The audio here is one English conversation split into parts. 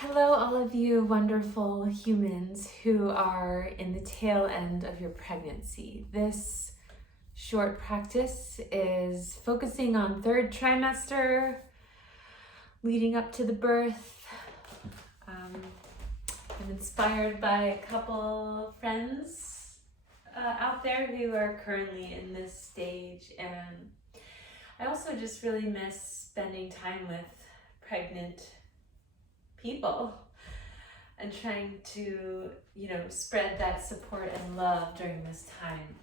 Hello, all of you wonderful humans who are in the tail end of your pregnancy. This short practice is focusing on third trimester, leading up to the birth. I'm inspired by a couple friends out there who are currently in this stage, and I also just really miss spending time with pregnant people and trying to, spread that support and love during this time.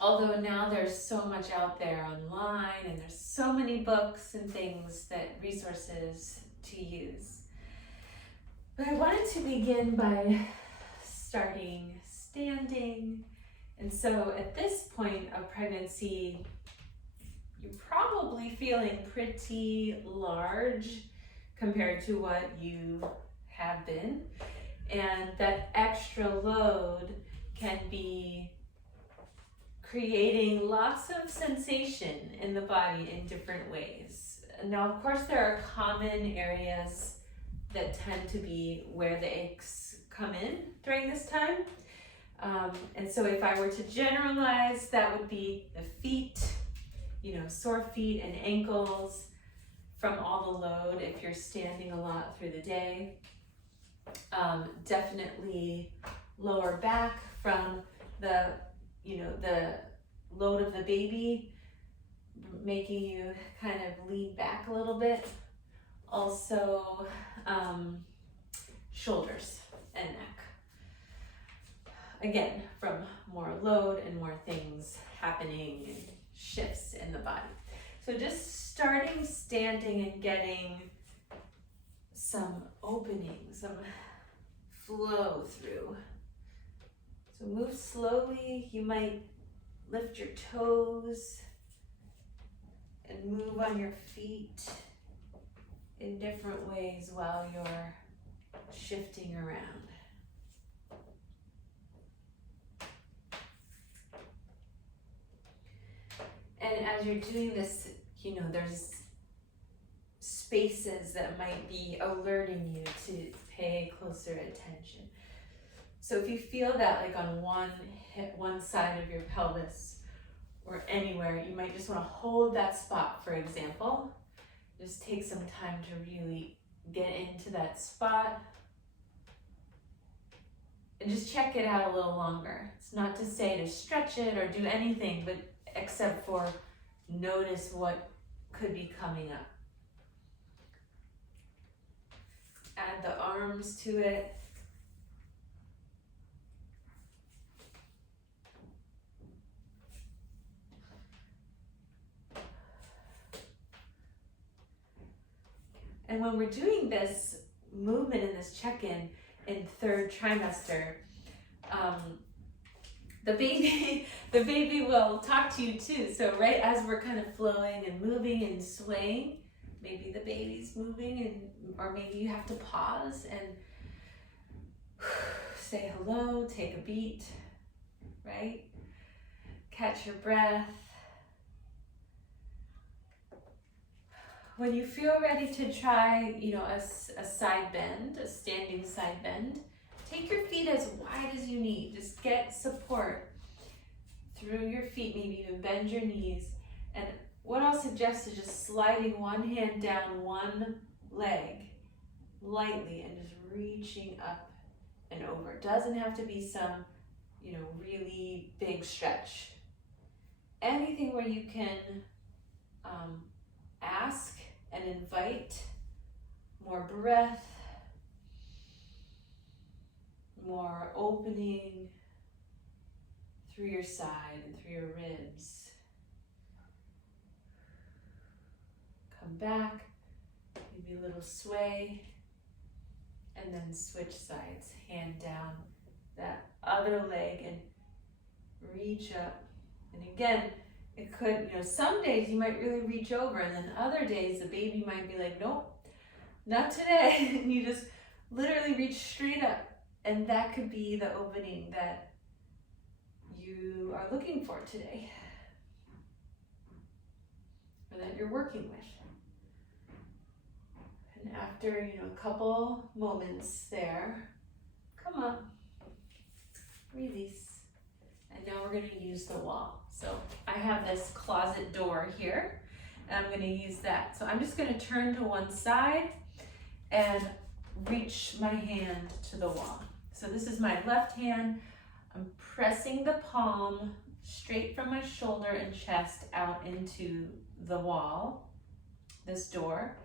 Although now there's so much out there online and there's so many books and resources to use. But I wanted to begin by starting standing. And so at this point of pregnancy, you're probably feeling pretty large compared to what you have been. And that extra load can be creating lots of sensation in the body in different ways. Now, of course, there are common areas that tend to be where the aches come in during this time. And so if I were to generalize, that would be the feet, sore feet and ankles, from all the load if you're standing a lot through the day. Definitely lower back from the load of the baby, making you kind of lean back a little bit. Also, shoulders and neck. Again, from more load and more things happening and shifts in the body. So just starting standing and getting some opening, some flow through. So move slowly. You might lift your toes and move on your feet in different ways while you're shifting around. And as you're doing this, there's spaces that might be alerting you to pay closer attention. So if you feel that like on one side of your pelvis or anywhere, you might just want to hold that spot, for example. Just take some time to really get into that spot and just check it out a little longer. It's not to say to stretch it or do anything, but except for notice what could be coming up. Add the arms to it. And when we're doing this movement in this check-in in third trimester, the baby will talk to you too. So right as we're kind of flowing and moving and swaying, maybe the baby's moving, or maybe you have to pause and say hello, take a beat, right? Catch your breath. When you feel ready to try, a side bend, a standing side bend, take your feet as wide as you need. Just get support through your feet, maybe even bend your knees. And what I'll suggest is just sliding one hand down one leg lightly and just reaching up and over. It doesn't have to be some, really big stretch. Anything where you can ask and invite more breath, more opening through your side and through your ribs. Come back, maybe a little sway, and then switch sides, hand down that other leg and reach up. And again, it could, some days you might really reach over, and then other days the baby might be like, nope, not today. And you just literally reach straight up. And that could be the opening that you are looking for today, or that you're working with. And after after, a couple moments there, come up, release. And now we're gonna use the wall. So I have this closet door here, and I'm gonna use that. So I'm just gonna turn to one side and reach my hand to the wall. So this is my left hand. I'm pressing the palm straight from my shoulder and chest out into the wall, this door.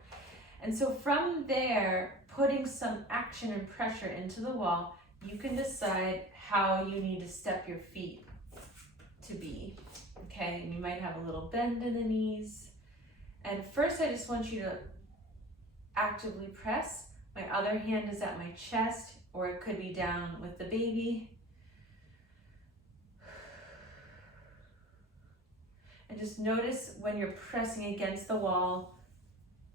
And so from there, putting some action and pressure into the wall, you can decide how you need to step your feet to be, okay? And you might have a little bend in the knees. And first I just want you to actively press. My other hand is at my chest, or it could be down with the baby. And just notice when you're pressing against the wall,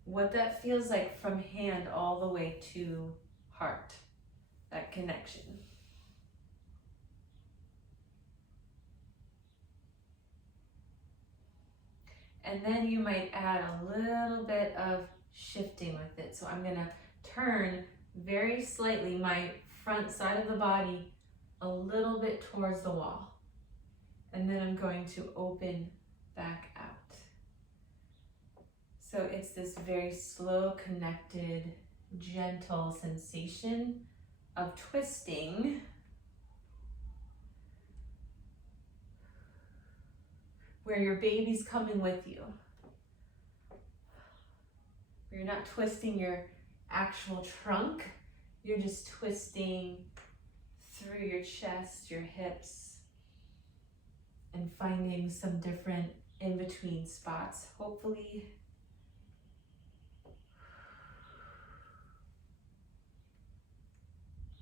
what that feels like from hand all the way to heart, that connection. And then you might add a little bit of shifting with it. So I'm gonna turn very slightly my front side of the body a little bit towards the wall. And then I'm going to open back out. So it's this very slow, connected, gentle sensation of twisting where your baby's coming with you. You're not twisting your actual trunk, you're just twisting through your chest, your hips, and finding some different in-between spots, hopefully.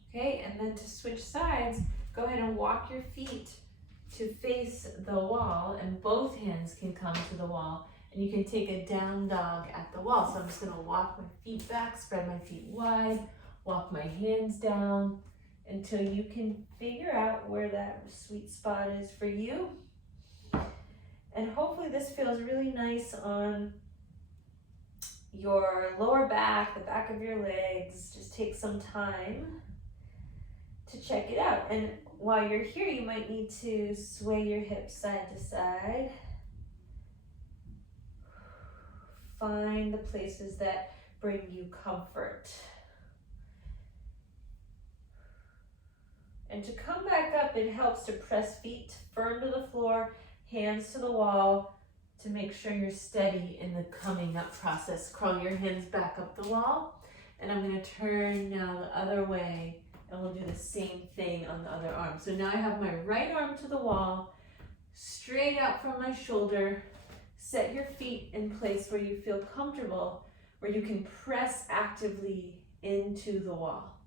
Okay, and then to switch sides, go ahead and walk your feet to face the wall, and both hands can come to the wall. And you can take a down dog at the wall. So I'm just gonna walk my feet back, spread my feet wide, walk my hands down until you can figure out where that sweet spot is for you. And hopefully this feels really nice on your lower back, the back of your legs. Just take some time to check it out. And while you're here, you might need to sway your hips side to side. Find the places that bring you comfort. And to come back up, it helps to press feet firm to the floor, hands to the wall, to make sure you're steady in the coming up process. Crawl your hands back up the wall, and I'm gonna turn now the other way, and we'll do the same thing on the other arm. So now I have my right arm to the wall, straight out from my shoulder. Set your feet in place where you feel comfortable, where you can press actively into the wall.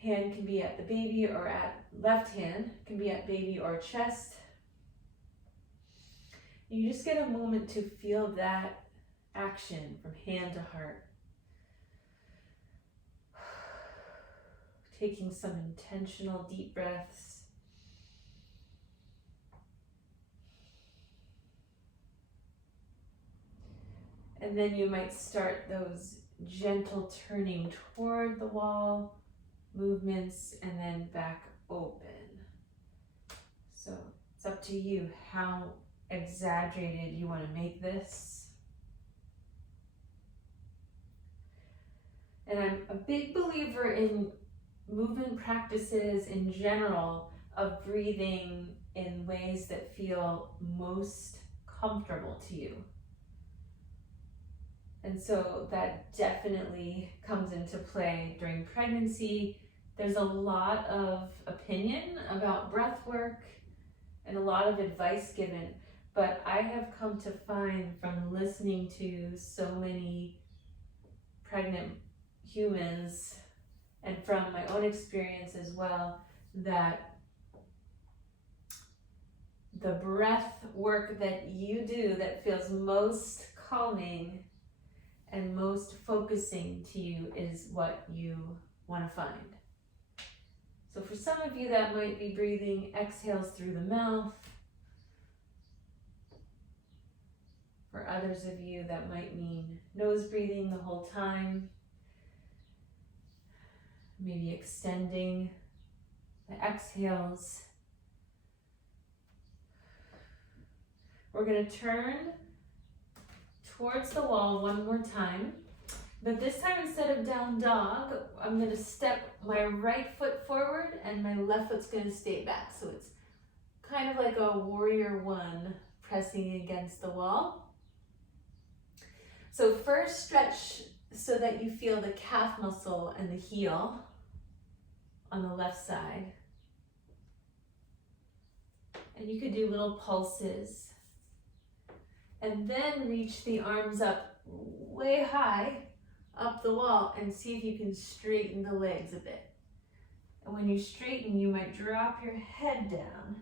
Hand can be at the baby or at left hand, can be at baby or chest. You just get a moment to feel that action from hand to heart. Taking some intentional deep breaths. And then you might start those gentle turning toward the wall movements and then back open. So it's up to you how exaggerated you want to make this. And I'm a big believer in movement practices in general, of breathing in ways that feel most comfortable to you. And so that definitely comes into play during pregnancy. There's a lot of opinion about breath work and a lot of advice given, but I have come to find from listening to so many pregnant humans and from my own experience as well, that the breath work that you do that feels most calming and most focusing to you is what you want to find. So for some of you, that might be breathing exhales through the mouth. For others of you, that might mean nose breathing the whole time. Maybe extending the exhales. We're going to turn towards the wall one more time. But this time, instead of down dog, I'm going to step my right foot forward and my left foot's going to stay back. So it's kind of like a warrior one pressing against the wall. So first stretch so that you feel the calf muscle and the heel on the left side. And you could do little pulses. And then reach the arms up way high up the wall and see if you can straighten the legs a bit. And when you straighten, you might drop your head down.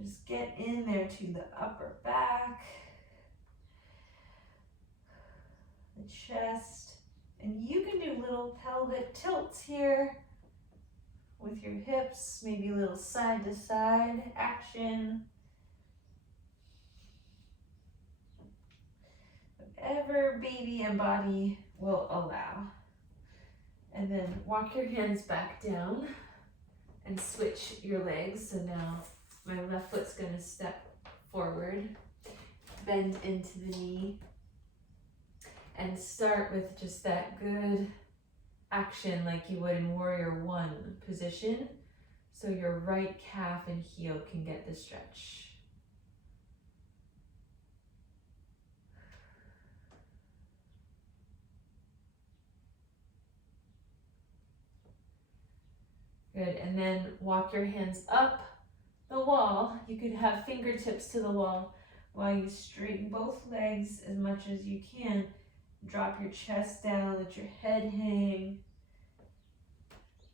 Just get in there to the upper back, the chest, and you can do little pelvic tilts here with your hips, maybe a little side to side action. Whatever baby and body will allow. And then walk your hands back down and switch your legs. So now my left foot's going to step forward, bend into the knee, and start with just that good action like you would in warrior one position. So your right calf and heel can get the stretch. Good, and then walk your hands up the wall. You could have fingertips to the wall while you straighten both legs as much as you can. Drop your chest down, let your head hang.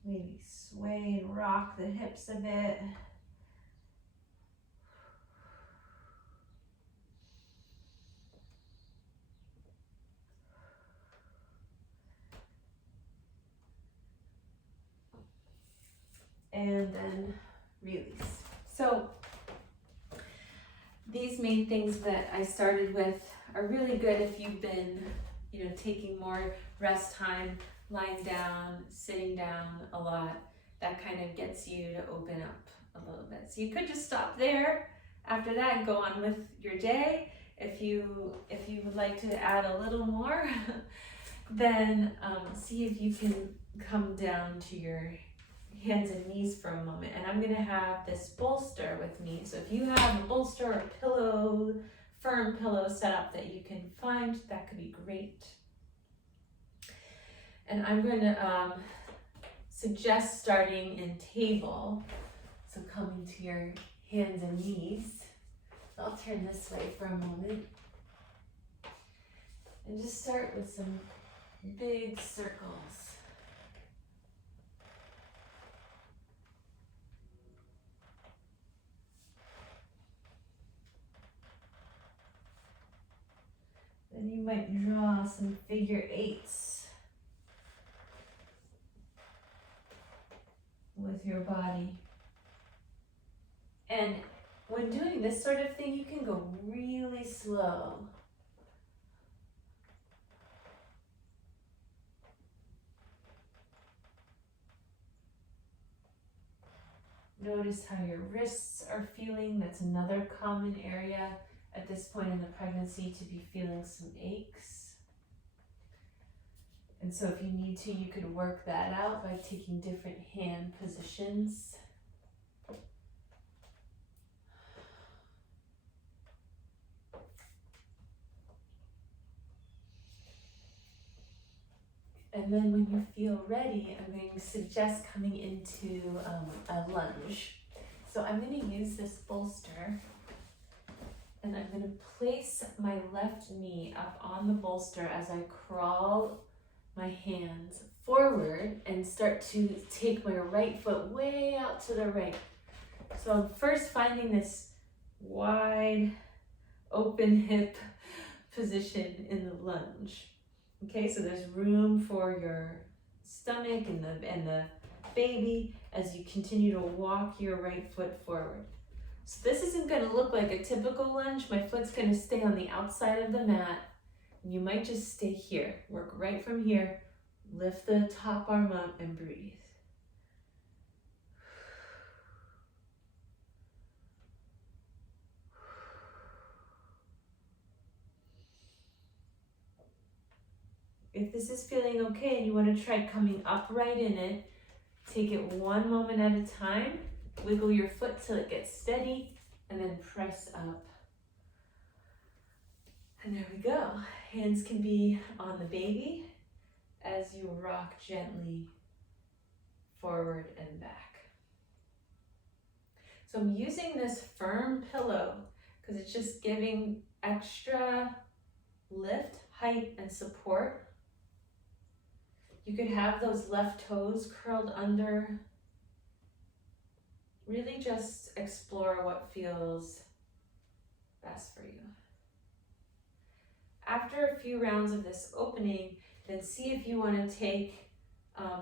Maybe sway and rock the hips a bit. And then release. So these main things that I started with are really good if you've been, taking more rest time, lying down, sitting down a lot. That kind of gets you to open up a little bit. So you could just stop there after that and go on with your day. If you would like to add a little more, then see if you can come down to your hands and knees for a moment. And I'm gonna have this bolster with me. So if you have a bolster or pillow, firm pillow set up that you can find, that could be great. And I'm gonna suggest starting in table. So coming to your hands and knees. So I'll turn this way for a moment. And just start with some big circles. Then you might draw some figure eights with your body. And when doing this sort of thing, you can go really slow. Notice how your wrists are feeling. That's another common area at this point in the pregnancy to be feeling some aches. And so if you need to, you could work that out by taking different hand positions. And then when you feel ready, I'm going to suggest coming into a lunge. So I'm going to use this bolster. And I'm going to place my left knee up on the bolster as I crawl my hands forward and start to take my right foot way out to the right. So I'm first finding this wide open hip position in the lunge. Okay, so there's room for your stomach and the baby as you continue to walk your right foot forward. So this isn't gonna look like a typical lunge. My foot's gonna stay on the outside of the mat. And you might just stay here. Work right from here. Lift the top arm up and breathe. If this is feeling okay and you want to try coming upright in it, take it one moment at a time. Wiggle your foot till it gets steady and then press up. And there we go. Hands can be on the baby as you rock gently forward and back. So I'm using this firm pillow because it's just giving extra lift, height, and support. You could have those left toes curled under. Really just explore what feels best for you. After a few rounds of this opening, then see if you want to take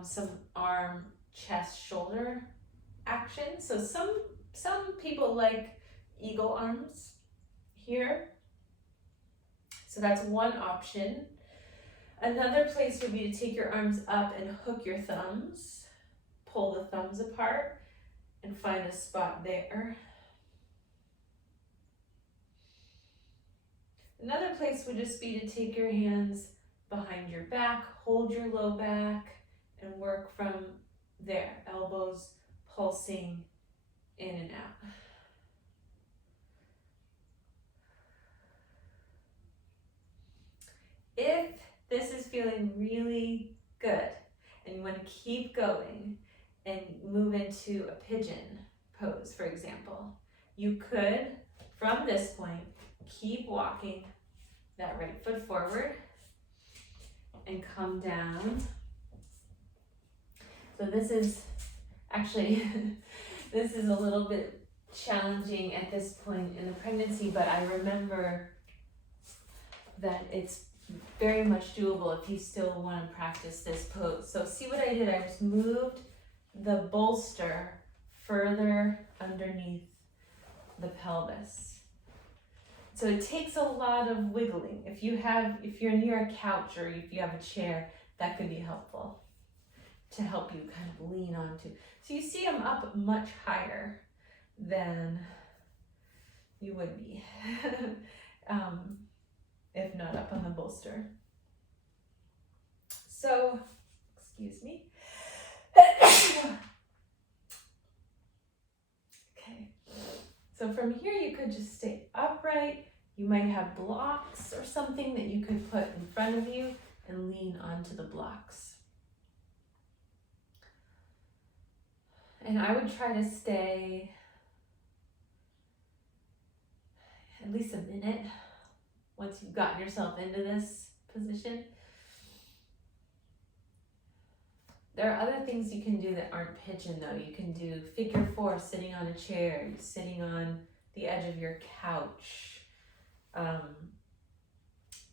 some arm, chest, shoulder action. So some people like eagle arms here. So that's one option. Another place would be to take your arms up and hook your thumbs. Pull the thumbs apart and find a spot there. Another place would just be to take your hands behind your back, hold your low back, and work from there. Elbows pulsing in and out. If this is feeling really good and you want to keep going and move into a pigeon pose, for example, you could, from this point, keep walking that right foot forward and come down. So this is actually, this is a little bit challenging at this point in the pregnancy, but I remember that it's very much doable if you still want to practice this pose. So see what I did? I just moved the bolster further underneath the pelvis. So it takes a lot of wiggling. If you're near a couch or if you have a chair, that could be helpful to help you kind of lean onto. So you see I'm up much higher than you would be. If not up on the bolster. So, excuse me. Okay, so from here you could just stay upright. You might have blocks or something that you could put in front of you and lean onto the blocks. And I would try to stay at least a minute once you've gotten yourself into this position. There are other things you can do that aren't pigeon though. You can do figure four, sitting on a chair, sitting on the edge of your couch.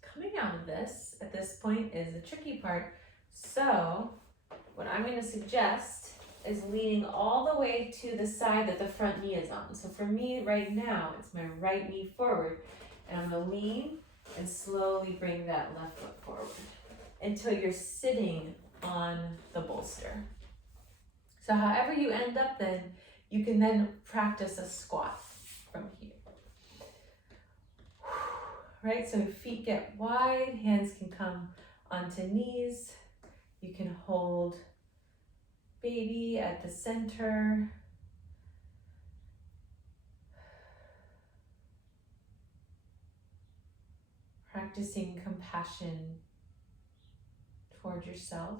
Coming out of this, at this point, is the tricky part. So what I'm going to suggest is leaning all the way to the side that the front knee is on. So for me right now, it's my right knee forward. And I'm going to lean and slowly bring that left foot forward until you're sitting on the bolster. So however you end up then, you can then practice a squat from here. Right, so feet get wide, hands can come onto knees. You can hold baby at the center. Practicing compassion toward yourself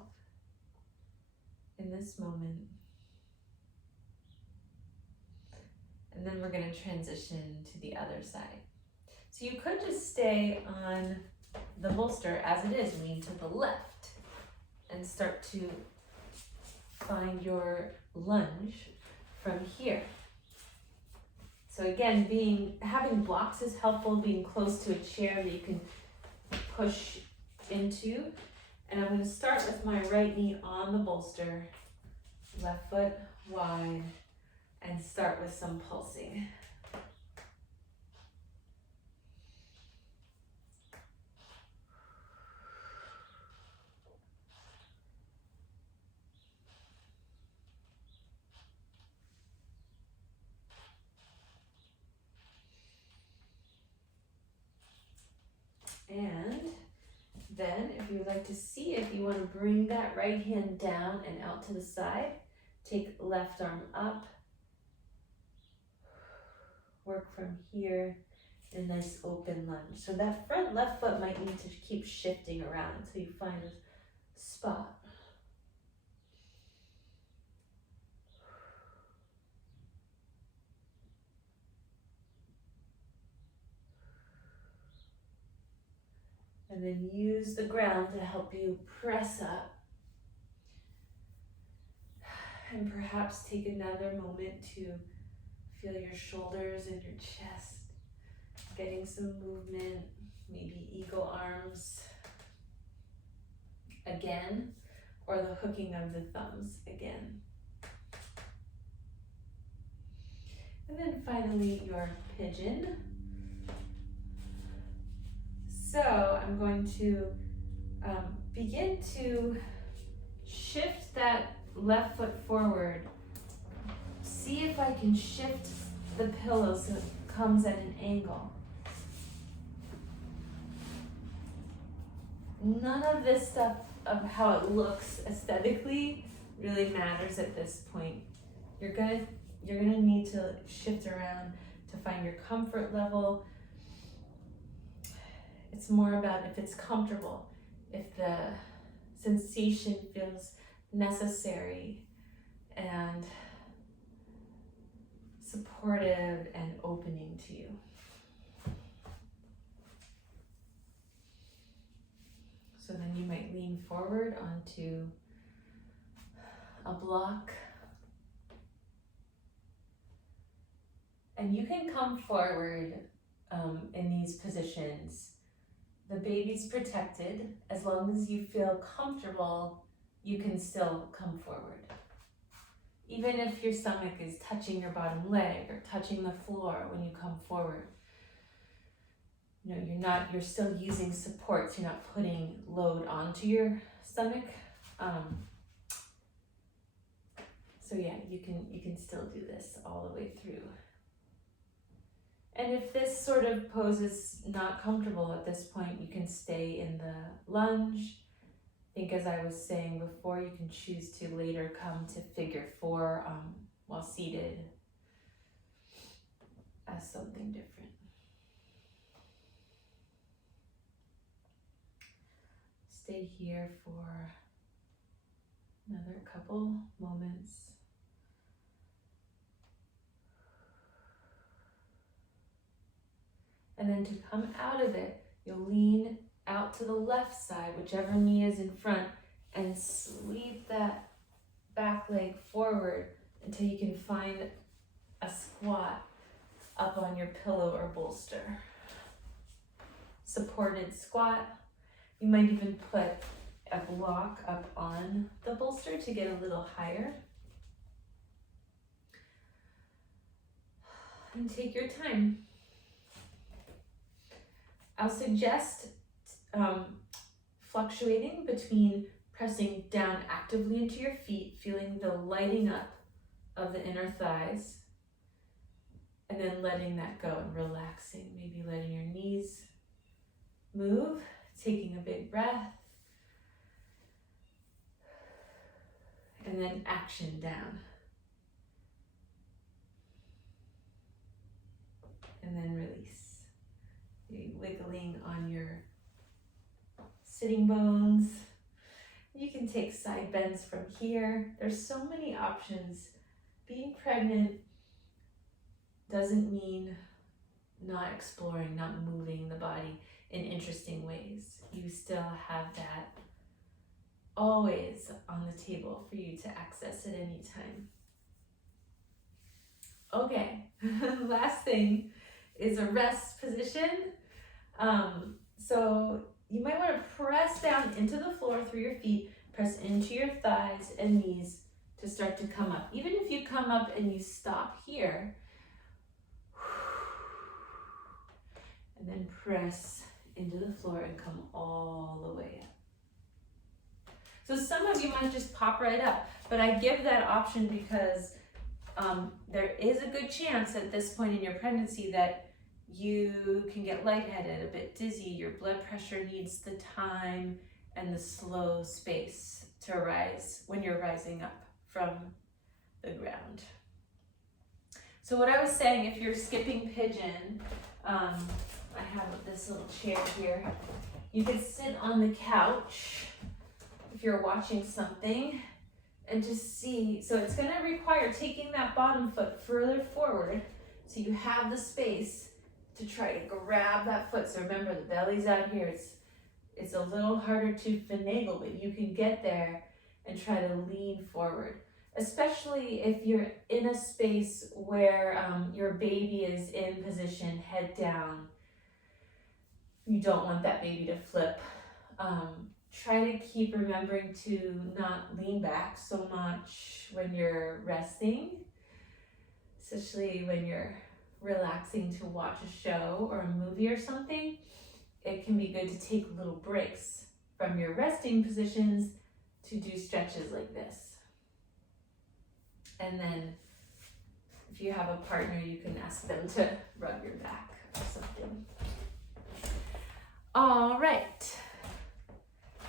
in this moment. And then we're going to transition to the other side. So you could just stay on the bolster as it is, lean to the left, and start to find your lunge from here. So again, having blocks is helpful, being close to a chair that you can push into. And I'm going to start with my right knee on the bolster, left foot wide, and start with some pulsing. if you would like to see, if you want to bring that right hand down and out to the side, take left arm up, work from here in a nice open lunge. So that front left foot might need to keep shifting around until you find a spot. And then use the ground to help you press up. And perhaps take another moment to feel your shoulders and your chest, getting some movement, maybe eagle arms again, or the hooking of the thumbs again. And then finally your pigeon. So I'm going to begin to shift that left foot forward. See if I can shift the pillow so it comes at an angle. None of this stuff of how it looks aesthetically really matters at this point. You're gonna need to shift around to find your comfort level. It's more about if it's comfortable, if the sensation feels necessary and supportive and opening to you. So then you might lean forward onto a block. And you can come forward in these positions. The baby's protected. As long as you feel comfortable, you can still come forward. Even if your stomach is touching your bottom leg or touching the floor when you come forward. You know, you're still using supports. You're not putting load onto your stomach. So yeah, you can still do this all the way through. And if this sort of pose is not comfortable at this point, you can stay in the lunge. I think as I was saying before, you can choose to later come to figure 4 while seated as something different. Stay here for another couple moments. And then to come out of it, you'll lean out to the left side, whichever knee is in front, and sweep that back leg forward until you can find a squat up on your pillow or bolster. Supported squat. You might even put a block up on the bolster to get a little higher. And take your time. I'll suggest fluctuating between pressing down actively into your feet, feeling the lighting up of the inner thighs, and then letting that go and relaxing, maybe letting your knees move, taking a big breath, and then action down. And then release. You're wiggling on your sitting bones. You can take side bends from here. There's so many options. Being pregnant doesn't mean not exploring, not moving the body in interesting ways. You still have that always on the table for you to access at any time. Okay, last thing is a rest position. So you might want to press down into the floor through your feet, press into your thighs and knees to start to come up. Even if you come up and you stop here, and then press into the floor and come all the way up. So some of you might just pop right up, but I give that option because there is a good chance at this point in your pregnancy that you can get lightheaded, a bit dizzy, your blood pressure needs the time, and the slow space to rise when you're rising up from the ground. So what I was saying, if you're skipping pigeon, I have this little chair here. You could sit on the couch if you're watching something and just see. So it's gonna require taking that bottom foot further forward so you have the space to try to grab that foot. So remember, the belly's out here. It's a little harder to finagle, but you can get there and try to lean forward. Especially if you're in a space where your baby is in position, head down. You don't want that baby to flip. Try to keep remembering to not lean back so much when you're resting, especially when you're relaxing to watch a show or a movie or something. It can be good to take little breaks from your resting positions to do stretches like this. And then if you have a partner, you can ask them to rub your back or something. All right.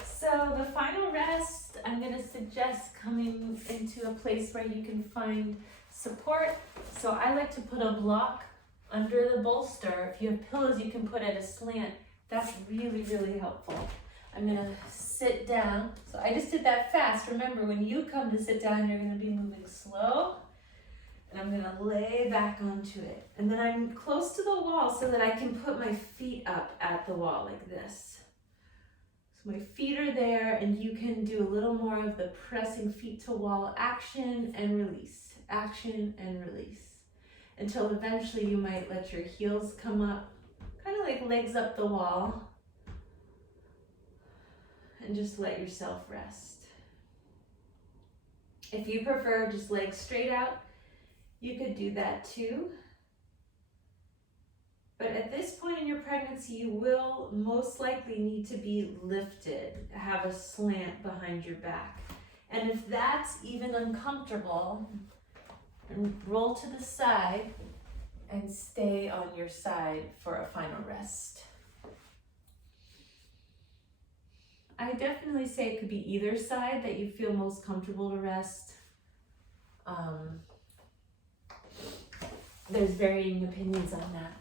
So the final rest, I'm going to suggest coming into a place where you can find support. So I like to put a block under the bolster. If you have pillows, you can put at a slant. That's really, really helpful. I'm going to sit down. So I just did that fast. Remember, when you come to sit down, you're going to be moving slow. And I'm going to lay back onto it. And then I'm close to the wall so that I can put my feet up at the wall like this. So my feet are there, and you can do a little more of the pressing feet to wall action and release, until eventually you might let your heels come up, kind of like legs up the wall, and just let yourself rest. If you prefer just legs straight out, you could do that too. But at this point in your pregnancy, you will most likely need to be lifted, have a slant behind your back. And if that's even uncomfortable, roll to the side and stay on your side for a final rest. I definitely say it could be either side that you feel most comfortable to rest. There's varying opinions on that.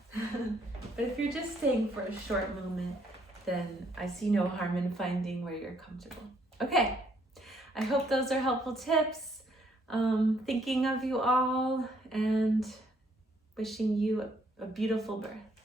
But if you're just staying for a short moment, then I see no harm in finding where you're comfortable. Okay, I hope those are helpful tips. Thinking of you all and wishing you a beautiful birth.